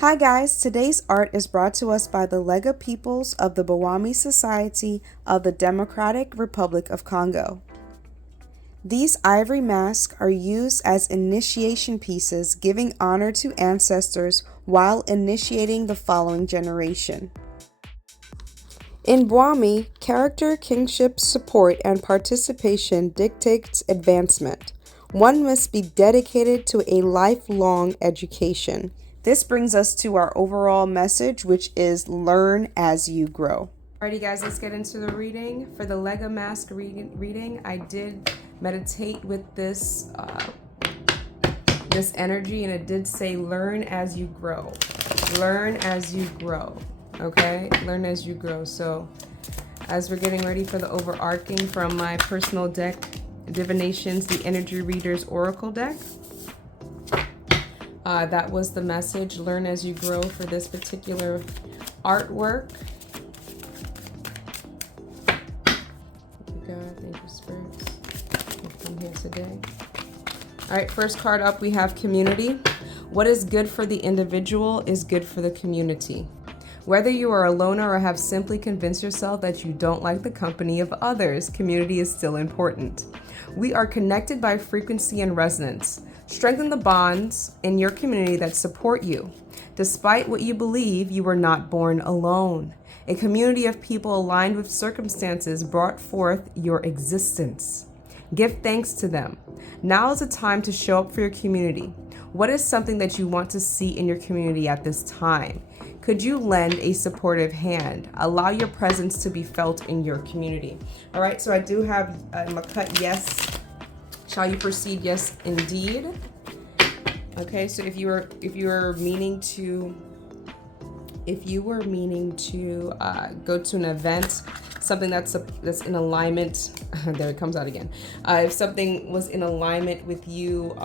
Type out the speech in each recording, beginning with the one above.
Hi guys, today's art is brought to us by the Lega peoples of the Bwami Society of the Democratic Republic of Congo. These ivory masks are used as initiation pieces, giving honor to ancestors while initiating the following generation. In Bwami, character, kingship, support, and participation dictates advancement. One must be dedicated to a lifelong education. This brings us to our overall message, which is learn as you grow. Alrighty guys, let's get into the reading. For the Lega mask reading, I did meditate with this energy, and it did say learn as you grow. Learn as you grow. Okay, learn as you grow. So as we're getting ready for the overarching from my personal deck, Divinations, the Energy Readers Oracle deck, that was the message, learn as you grow, for this particular artwork. Thank you, God. Thank you, spirits. I'm here today. All right, first card up, we have community. What is good for the individual is good for the community. Whether you are a loner or have simply convinced yourself that you don't like the company of others, community is still important. We are connected by frequency and resonance. Strengthen the bonds in your community that support you. Despite what you believe, you were not born alone. A community of people aligned with circumstances brought forth your existence. Give thanks to them. Now is the time to show up for your community. What is something that you want to see in your community at this time? Could you lend a supportive hand? Allow your presence to be felt in your community. All right, so I do have Makat, yes. Shall you proceed? Yes, indeed. Okay, so if you were meaning to go to an event, something that's in alignment, there it comes out again. If something was in alignment with you,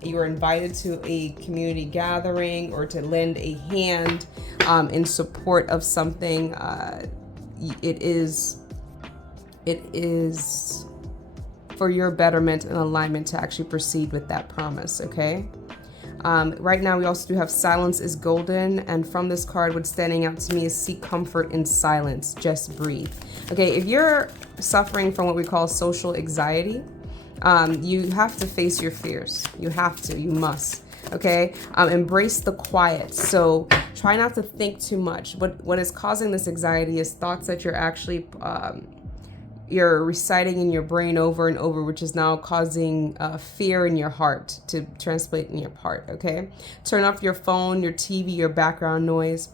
you were invited to a community gathering or to lend a hand in support of something. It is for your betterment and alignment to actually proceed with that promise, okay? Right now, we also do have silence is golden, and from this card, what's standing out to me is seek comfort in silence, just breathe. Okay, if you're suffering from what we call social anxiety, you have to face your fears. You have to, you must, okay? Embrace the quiet. So try not to think too much. What is causing this anxiety is thoughts that you're actually, you're reciting in your brain over and over, which is now causing fear in your heart to translate in your heart, okay? Turn off your phone, your TV, your background noise.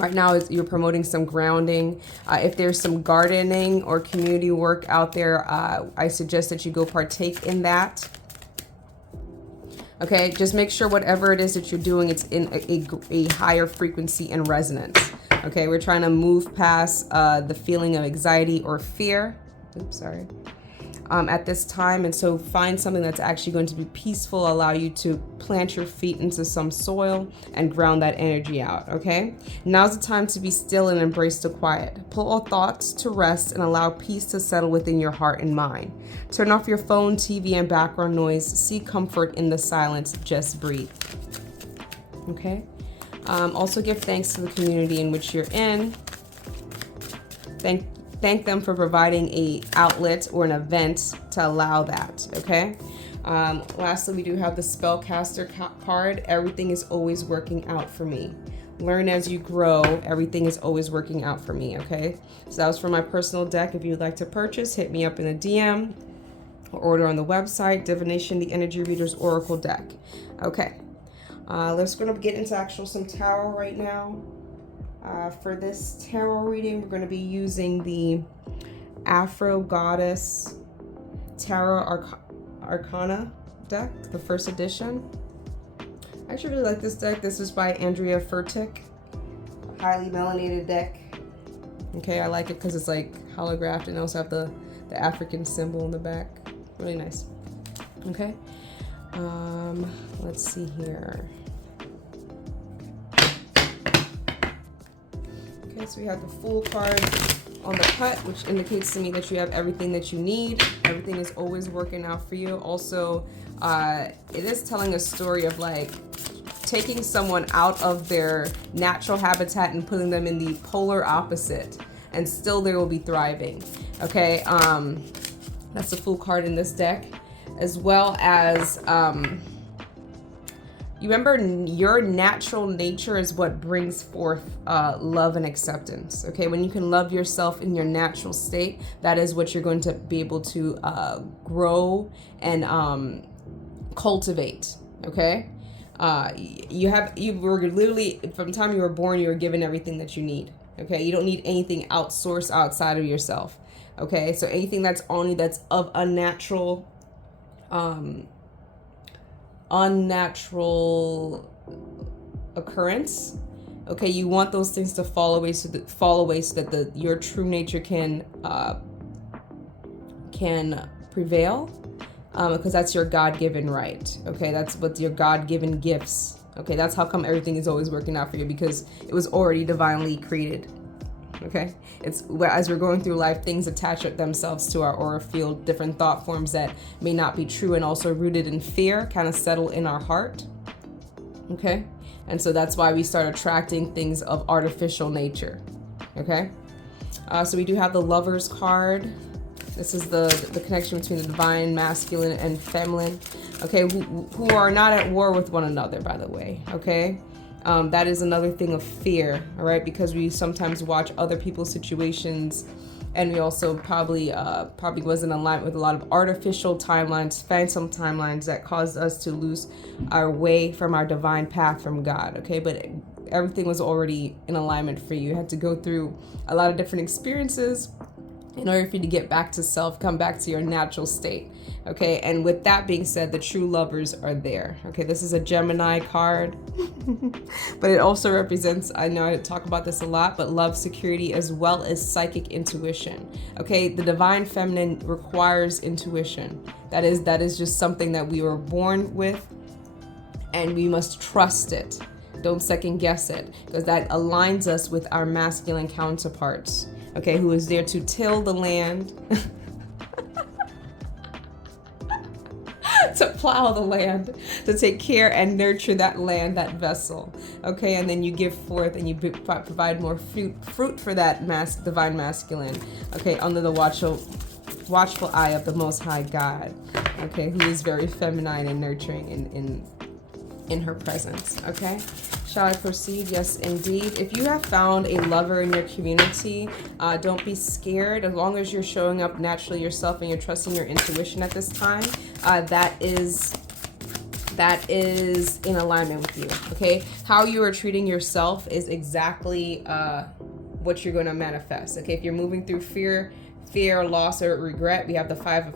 Right now, you're promoting some grounding. If there's some gardening or community work out there, I suggest that you go partake in that. Okay, just make sure whatever it is that you're doing, it's in a higher frequency and resonance. Okay, we're trying to move past the feeling of anxiety or fear. Oops, sorry. At this time, and so find something that's actually going to be peaceful, allow you to plant your feet into some soil and ground that energy out, okay? Now's the time to be still and embrace the quiet. Pull all thoughts to rest and allow peace to settle within your heart and mind. Turn off your phone, TV, and background noise. Seek comfort in the silence. Just breathe, okay? Also give thanks to the community in which you're in. Thank them for providing a outlet or an event to allow that, okay? Lastly, we do have the Spellcaster card. Everything is always working out for me. Learn as you grow. Everything is always working out for me, okay? So that was from my personal deck. If you'd like to purchase, hit me up in a DM or order on the website, Divination, the Energy Readers Oracle deck. Okay, let's go to get into some tarot right now. For this tarot reading, we're going to be using the Afro Goddess Tarot Arcana deck, the first edition. I actually really like this deck. This is by Andrea Furtick, highly melanated deck. Okay, I like it because it's like holographed and also have the African symbol in the back. Really nice. Okay, let's see here. Okay, so we have the Fool card on the cut, which indicates to me that you have everything that you need. Everything is always working out for you. Also, it is telling a story of like taking someone out of their natural habitat and putting them in the polar opposite, and still they will be thriving. Okay, that's the Fool card in this deck, as well as you remember, your natural nature is what brings forth love and acceptance. Okay, when you can love yourself in your natural state, that is what you're going to be able to grow and cultivate. Okay, you were literally, from the time you were born, you were given everything that you need. Okay, you don't need anything outsourced outside of yourself. Okay, so anything that's on you that's of unnatural occurrence, okay, you want those things to fall away so that your true nature can prevail, because that's your God-given right. Okay, that's what your God-given gifts. Okay, that's how come everything is always working out for you, because it was already divinely created. Okay, it's as we're going through life, things attach themselves to our aura field, different thought forms that may not be true and also rooted in fear kind of settle in our heart. Okay, and so that's why we start attracting things of artificial nature. Okay, so we do have the Lovers card. This is the connection between the divine masculine and feminine. Okay, who are not at war with one another, by the way. Okay. That is another thing of fear, all right? Because we sometimes watch other people's situations, and we also probably was in alignment with a lot of artificial timelines, phantom timelines that caused us to lose our way from our divine path from God, okay? But everything was already in alignment for you. You had to go through a lot of different experiences in order for you to get back to self, come back to your natural state. Okay, and with that being said, the true lovers are there. Okay, this is a Gemini card, but it also represents, I know I talk about this a lot, but love, security, as well as psychic intuition. Okay, the divine feminine requires intuition. That is just something that we were born with, and we must trust it. Don't second guess it, because that aligns us with our masculine counterparts. Okay, who is there to till the land, to plow the land, to take care and nurture that land, that vessel. Okay, and then you give forth and you provide more fruit for that divine masculine. Okay, under the watchful eye of the Most High God. Okay, who is very feminine and nurturing in her presence. Okay, shall I proceed? Yes, indeed. If you have found a lover in your community, don't be scared. As long as you're showing up naturally yourself and you're trusting your intuition at this time, that is in alignment with you. Okay, how you are treating yourself is exactly what you're going to manifest. Okay, if you're moving through fear, loss, or regret, we have the Five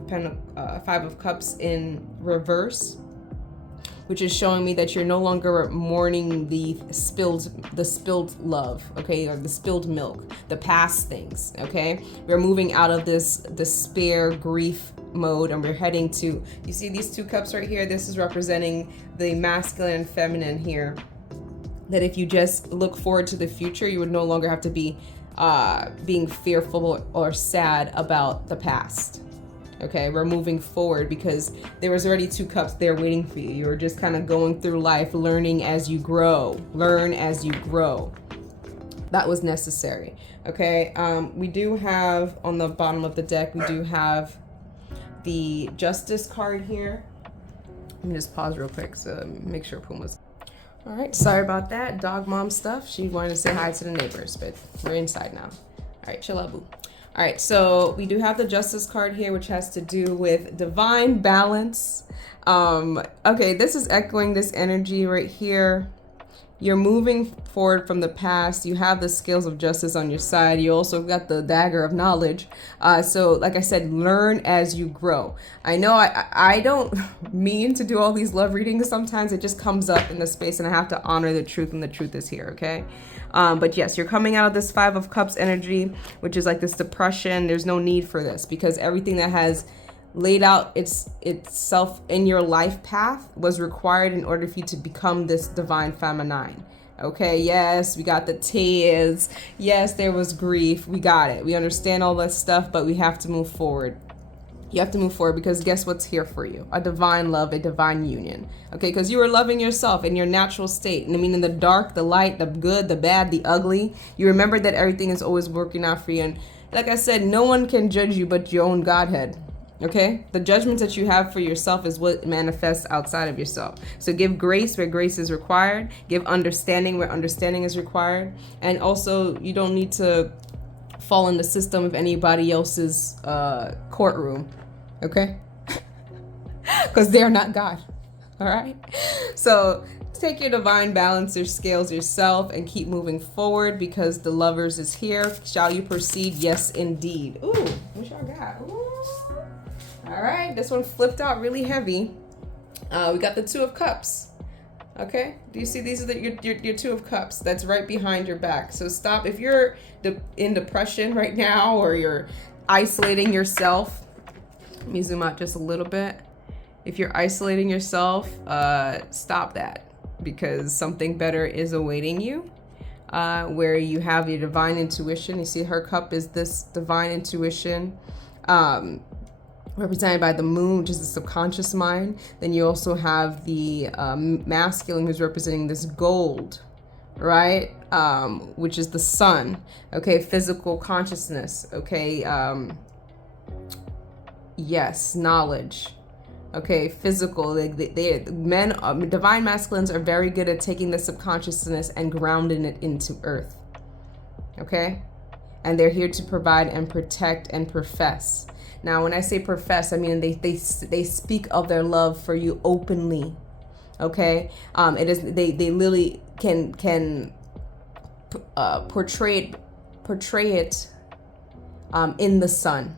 of Cups in reverse, which is showing me that you're no longer mourning the spilled love, okay, or the spilled milk, the past things, okay? We're moving out of this despair, grief mode, and we're heading to, you see these two cups right here? This is representing the masculine and feminine here. That if you just look forward to the future, you would no longer have to be being fearful or sad about the past. Okay, we're moving forward because there was already two cups there waiting for you. You were just kind of going through life, learning as you grow. Learn as you grow. That was necessary. Okay, we do have on the bottom of the deck, we do have the Justice card here. Let me just pause real quick so make sure Puma's. All right, sorry about that. Dog mom stuff. She wanted to say hi to the neighbors, but we're inside now. All right, chill out, boo. All right, so we do have the Justice card here, which has to do with divine balance. Okay, this is echoing this energy right here. You're moving forward from the past. You have the scales of justice on your side. You also got the dagger of knowledge. So like I said, learn as you grow. I know I don't mean to do all these love readings. Sometimes it just comes up in the space and I have to honor the truth, and the truth is here, okay? But yes, you're coming out of this Five of Cups energy, which is like this depression. There's no need for this because everything that has laid out itself in your life path was required in order for you to become this divine feminine. Okay, yes, we got the tears. Yes, there was grief. We got it. We understand all that stuff, but we have to move forward. You have to move forward, because guess what's here for you? A divine love, a divine union. Okay, because you are loving yourself in your natural state. And I mean, in the dark, the light, the good, the bad, the ugly. You remember that everything is always working out for you. And like I said, no one can judge you but your own Godhead. Okay, the judgments that you have for yourself is what manifests outside of yourself. So give grace where grace is required. Give understanding where understanding is required. And also, you don't need to fall in the system of anybody else's courtroom. Okay, because they're not God. All right, so take your divine balance, your scales yourself, and keep moving forward, because the lovers is here. Shall you proceed? Yes, indeed. Ooh, what y'all got? Ooh. All right, this one flipped out really heavy. We got the Two of Cups. Okay, do you see these are your Two of Cups? That's right behind your back. So stop if you're in depression right now, or you're isolating yourself. Let me zoom out just a little bit. If you're isolating yourself, stop that, because something better is awaiting you, where you have your divine intuition. You see her cup is this divine intuition, represented by the moon, which is the subconscious mind. Then you also have the masculine, who's representing this gold, right? Which is the sun. Okay, physical consciousness. Okay, yes, knowledge. Okay, physical. Men, divine masculines are very good at taking the subconsciousness and grounding it into earth. Okay, and they're here to provide and protect and profess. Now, when I say profess, I mean they speak of their love for you openly. Okay, it is they literally can portray it in the sun.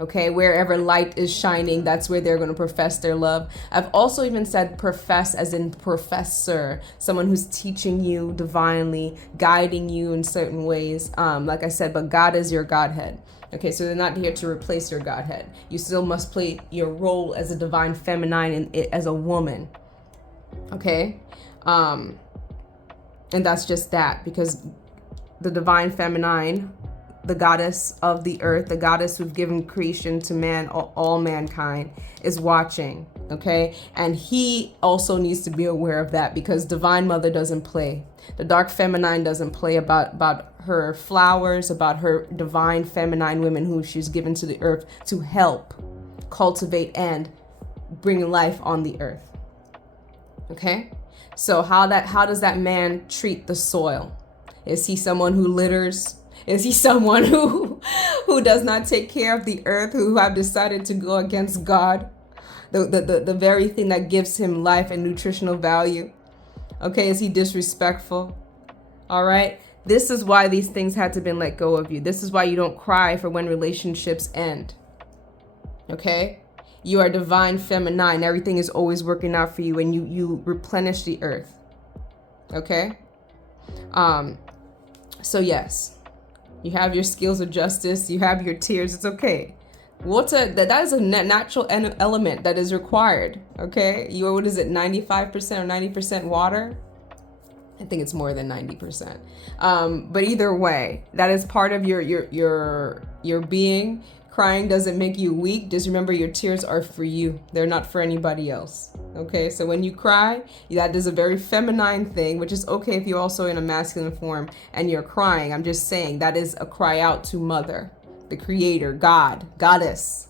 Okay, wherever light is shining, that's where they're going to profess their love. I've also even said profess as in professor, someone who's teaching you divinely, guiding you in certain ways. Like I said, but God is your Godhead. Okay, so they're not here to replace your Godhead. You still must play your role as a divine feminine and as a woman. Okay, and that's just that, because the divine feminine, the goddess of the earth, the goddess who've given creation to man, all mankind, is watching. Okay, and he also needs to be aware of that, because divine mother doesn't play. The dark feminine doesn't play about her flowers, about her divine feminine women who she's given to the earth to help cultivate and bring life on the earth. Okay, so how does that man treat the soil? Is he someone who litters? Is he someone who does not take care of the earth, who have decided to go against God, the very thing that gives him life and nutritional value? Okay, is he disrespectful? All right, this is why these things had to be let go of you. This is why you don't cry for when relationships end. Okay, you are divine feminine. Everything is always working out for you, and you replenish the earth. Okay, so yes. You have your skills of justice. You have your tears. It's okay. Water, that is a natural element that is required. Okay. What is it? 95% or 90% water? I think it's more than 90%. But either way, that is part of your being. Crying doesn't make you weak. Just remember, your tears are for you. They're not for anybody else. Okay, so when you cry, that is a very feminine thing, which is okay if you're also in a masculine form and you're crying. I'm just saying that is a cry out to Mother, the Creator, God, Goddess.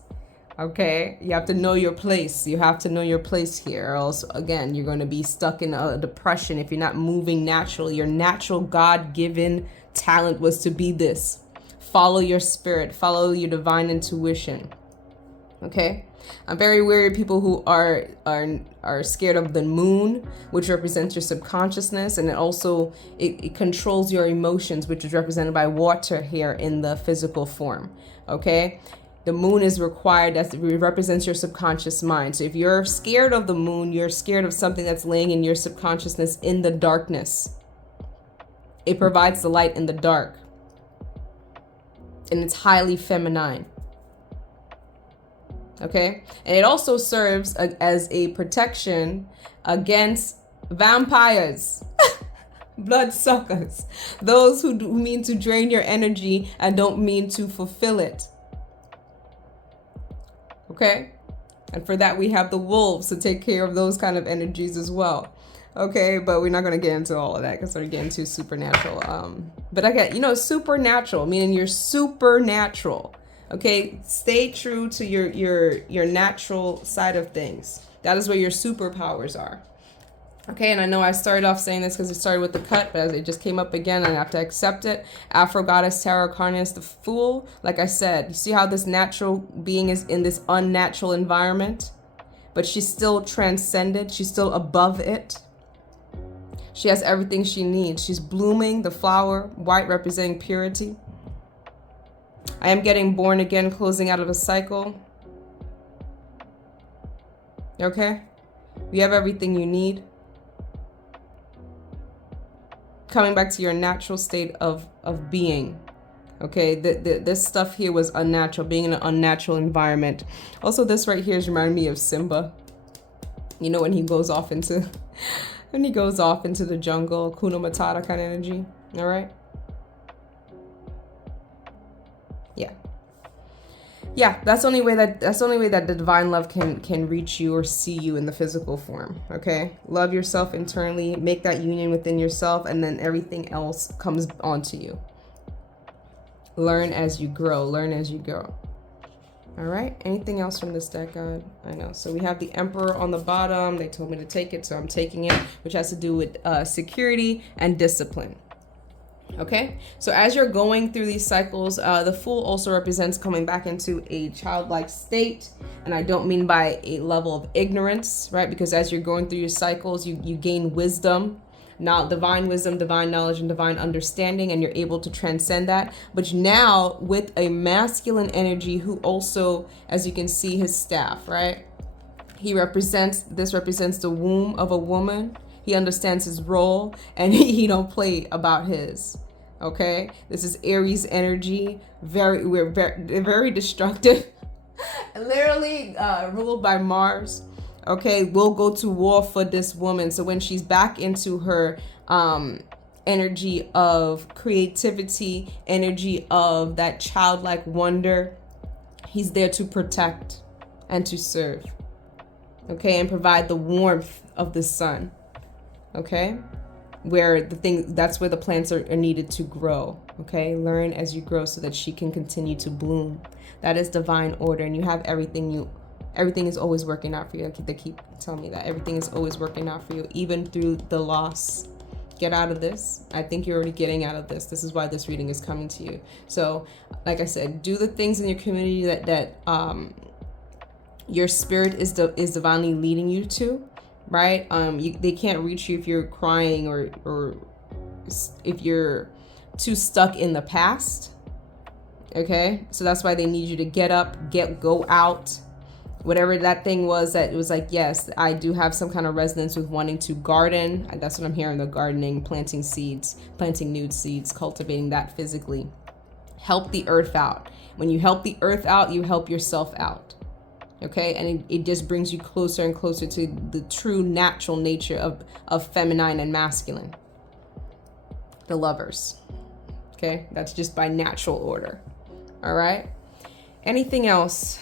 Okay, you have to know your place. You have to know your place here, or else, again, you're going to be stuck in a depression if you're not moving naturally. Your natural God-given talent was to be this. Follow your spirit, follow your divine intuition. Okay, I'm very wary of people who are scared of the moon, which represents your subconsciousness, and it controls your emotions, which is represented by water here in the physical form. Okay, the moon is required. It represents your subconscious mind. So if you're scared of the moon, you're scared of something that's laying in your subconsciousness in the darkness. It provides the light in the dark. And it's highly feminine. Okay, and it also serves as a protection against vampires, bloodsuckers, those who mean to drain your energy and don't mean to fulfill it. Okay? And for that, we have the wolves to take care of those kind of energies as well. Okay, but we're not going to get into all of that because we're getting too supernatural. But again, you know, supernatural, meaning you're supernatural. Okay, stay true to your natural side of things. That is where your superpowers are. Okay, and I know I started off saying this because it started with the cut, but as it just came up again, I have to accept it. Afro Goddess Tarot Carnus, the Fool. Like I said, you see how this natural being is in this unnatural environment, but she's still transcended. She's still above it. She has everything she needs. She's blooming, the flower, white representing purity. I am getting born again, closing out of a cycle. Okay? You have everything you need. Coming back to your natural state of being. Okay, this stuff here was unnatural, being in an unnatural environment. Also, this right here is reminding me of Simba. You know, when he goes off into the jungle, Kuna Matata kind of energy. All right. Yeah, that's the only way that the divine love can reach you or see you in the physical form. Okay, love yourself internally, make that union within yourself, and then everything else comes onto you. Learn as you grow. Learn as you go. All right. Anything else from this deck, God? I know. So we have the Emperor on the bottom. They told me to take it, so I'm taking it, which has to do with security and discipline. Okay, so as you're going through these cycles, the Fool also represents coming back into a childlike state. And I don't mean by a level of ignorance, right? Because as you're going through your cycles, you gain wisdom, now divine wisdom, divine knowledge, and divine understanding, and you're able to transcend that. But now with a masculine energy who also, as you can see, his staff, right? This represents the womb of a woman. He understands his role, and he don't play about his. Okay, this is Aries energy. We're very destructive. Literally ruled by Mars. Okay, we'll go to war for this woman. So when she's back into her energy of creativity, energy of that childlike wonder, he's there to protect and to serve. Okay, and provide the warmth of the sun. Okay, that's where the plants are needed to grow. Okay, learn as you grow so that she can continue to bloom. That is divine order, and you have everything is always working out for you. They keep telling me that everything is always working out for you, even through the loss. Get out of this. I think you're already getting out of this. This is why this reading is coming to you. So, like I said, do the things in your community that your spirit is divinely leading you to. Right? They can't reach you if you're crying or if you're too stuck in the past. Okay? So that's why they need you to get up, go out. Whatever that thing was that it was like, yes, I do have some kind of resonance with wanting to garden. That's what I'm hearing, the gardening, planting seeds, planting nude seeds, cultivating that physically. Help the earth out. When you help the earth out, you help yourself out. Okay, and it just brings you closer and closer to the true natural nature of feminine and masculine. The lovers. Okay, that's just by natural order. All right. Anything else?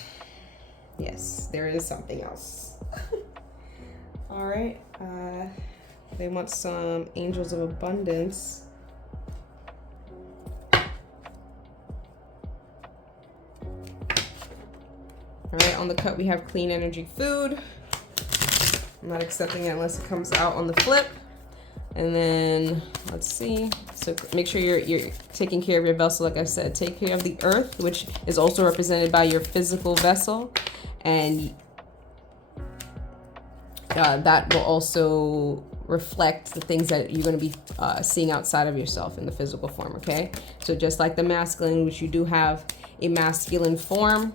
Yes, there is something else. All right. They want some angels of abundance. All right, on the cut we have clean energy food. I'm not accepting it unless it comes out on the flip. And then let's see. So make sure you're taking care of your vessel. Like I said, take care of the earth, which is also represented by your physical vessel, and that will also reflect the things that you're going to be seeing outside of yourself in the physical form. Okay, so just like the masculine, which you do have a masculine form.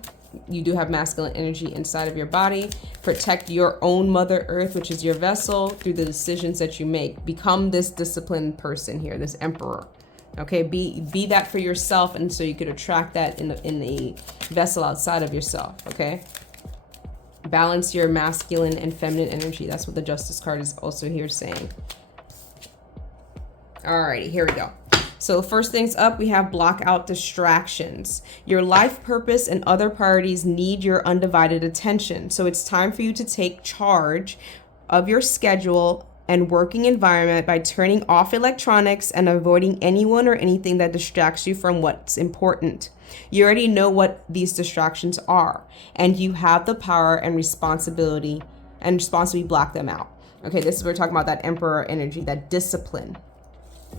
You do have masculine energy inside of your body. Protect your own Mother Earth, which is your vessel, through the decisions that you make. Become this disciplined person here, this emperor. Okay, be that for yourself, and so you could attract that in the vessel outside of yourself. Okay, balance your masculine and feminine energy. That's what the Justice card is also here saying. Alrighty, here we go. So first things up, we have block out distractions. Your life purpose and other priorities need your undivided attention. So it's time for you to take charge of your schedule and working environment by turning off electronics and avoiding anyone or anything that distracts you from what's important. You already know what these distractions are, and you have the power and responsibly block them out. Okay, this is we're talking about that emperor energy, that discipline.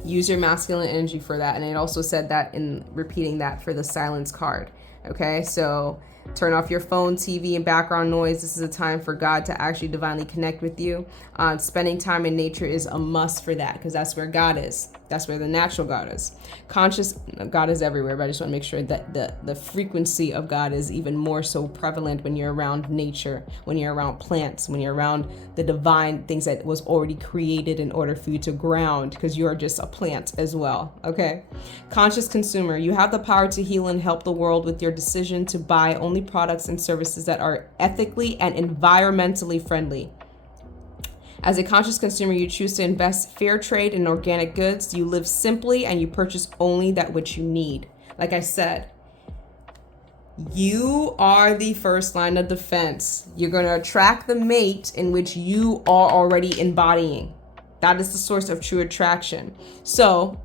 Use your masculine energy for that. And it also said that in repeating that for the silence card. Okay, so turn off your phone, TV, and background noise. This is a time for God to actually divinely connect with you. Spending time in nature is a must for that, because that's where God is. That's where the natural God is. God is everywhere, but I just want to make sure that the frequency of God is even more so prevalent when you're around nature, when you're around plants, when you're around the divine things that was already created in order for you to ground, because you're just a plant as well. Okay. Conscious consumer, you have the power to heal and help the world with your decision to buy only products and services that are ethically and environmentally friendly. As a conscious consumer, you choose to invest fair trade in organic goods. You live simply and you purchase only that which you need. Like I said, you are the first line of defense. You're going to attract the mate in which you are already embodying. That is the source of true attraction. So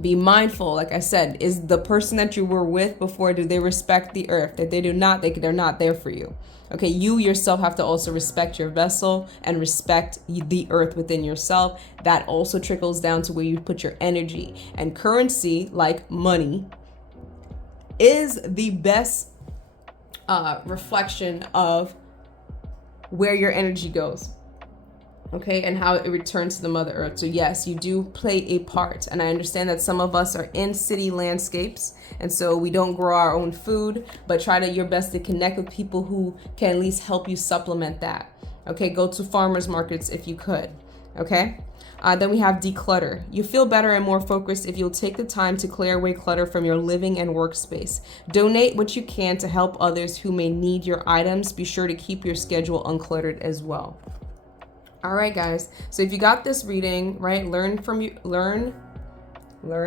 be mindful. Like I said, is the person that you were with before, do they respect the earth? If they do not, they're not there for you. Okay, you yourself have to also respect your vessel and respect the earth within yourself. That also trickles down to where you put your energy. And currency, like money, is the best reflection of where your energy goes. Okay, and how it returns to the Mother Earth. So yes, you do play a part. And I understand that some of us are in city landscapes, and so we don't grow our own food, but try your best to connect with people who can at least help you supplement that. Okay, go to farmers markets if you could. Okay, then we have declutter. You feel better and more focused if you'll take the time to clear away clutter from your living and workspace. Donate what you can to help others who may need your items. Be sure to keep your schedule uncluttered as well. All right, guys. So if you got this reading, right, learn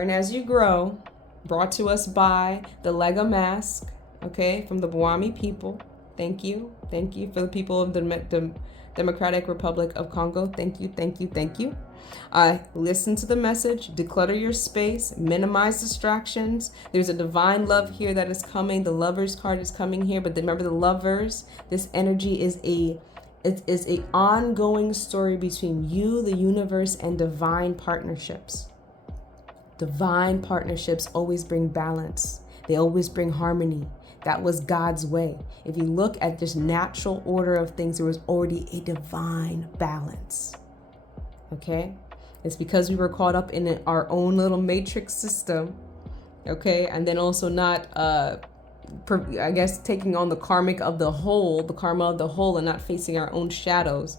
as you grow. Brought to us by the Lega mask, okay, from the Bwami people. Thank you. Thank you for the people of the Democratic Republic of Congo. Thank you, thank you, thank you. Listen to the message, declutter your space, minimize distractions. There's a divine love here that is coming. The Lovers card is coming here, but remember the Lovers, this energy is it is an ongoing story between you, the universe, and divine partnerships. Divine partnerships always bring balance. They always bring harmony. That was God's way. If you look at this natural order of things, there was already a divine balance. Okay? It's because we were caught up in our own little matrix system. Okay? And then also not I guess taking on the karma of the whole, and not facing our own shadows.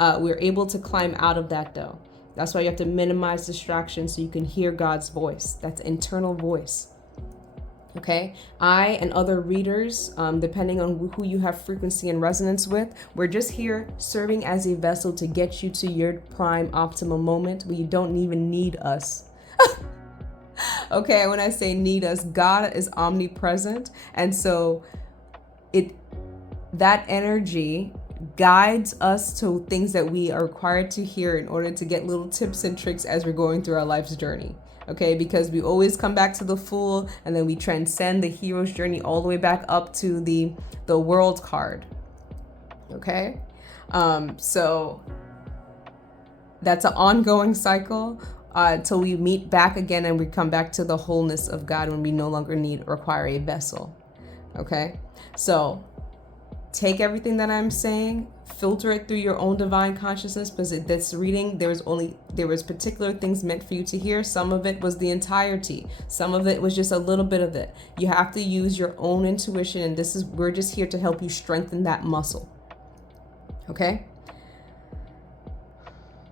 We're able to climb out of that though. That's why you have to minimize distractions so you can hear God's voice. That's internal voice. Okay, I and other readers, depending on who you have frequency and resonance with, we're just here serving as a vessel to get you to your prime optimal moment where you don't even need us. Okay, when I say need us, God is omnipresent, and so that energy guides us to things that we are required to hear in order to get little tips and tricks as we're going through our life's journey. Okay, because we always come back to the Fool, and then we transcend the hero's journey all the way back up to the World card. Okay, so that's an ongoing cycle. Till we meet back again and we come back to the wholeness of God when we no longer require a vessel. Okay, so take everything that I'm saying, filter it through your own divine consciousness, because this reading, there was particular things meant for you to hear. Some of it was the entirety. Some of it was just a little bit of it. You have to use your own intuition, and we're just here to help you strengthen that muscle. Okay?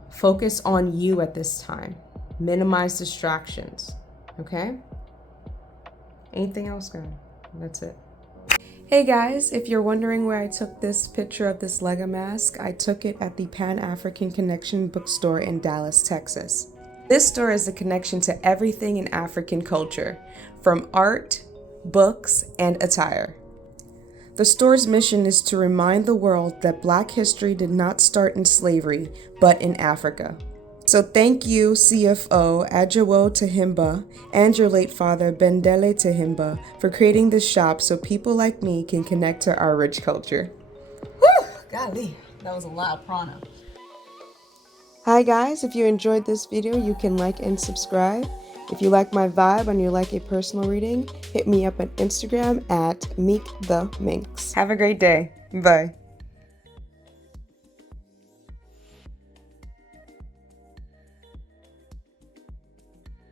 Focus on you at this time. Minimize distractions. Okay? Anything else, guys? That's it. Hey guys, if you're wondering where I took this picture of this Lega mask, I took it at the Pan-African Connection Bookstore in Dallas, Texas. This store is a connection to everything in African culture, from art, books, and attire. The store's mission is to remind the world that Black history did not start in slavery, but in Africa. So thank you, CFO Ajawo Tahimba, and your late father, Bendele Tahimba, for creating this shop so people like me can connect to our rich culture. Whew, golly, that was a lot of prana. Hi guys, if you enjoyed this video, you can like and subscribe. If you like my vibe and you like a personal reading, hit me up on Instagram at MeekTheMinx. Have a great day. Bye.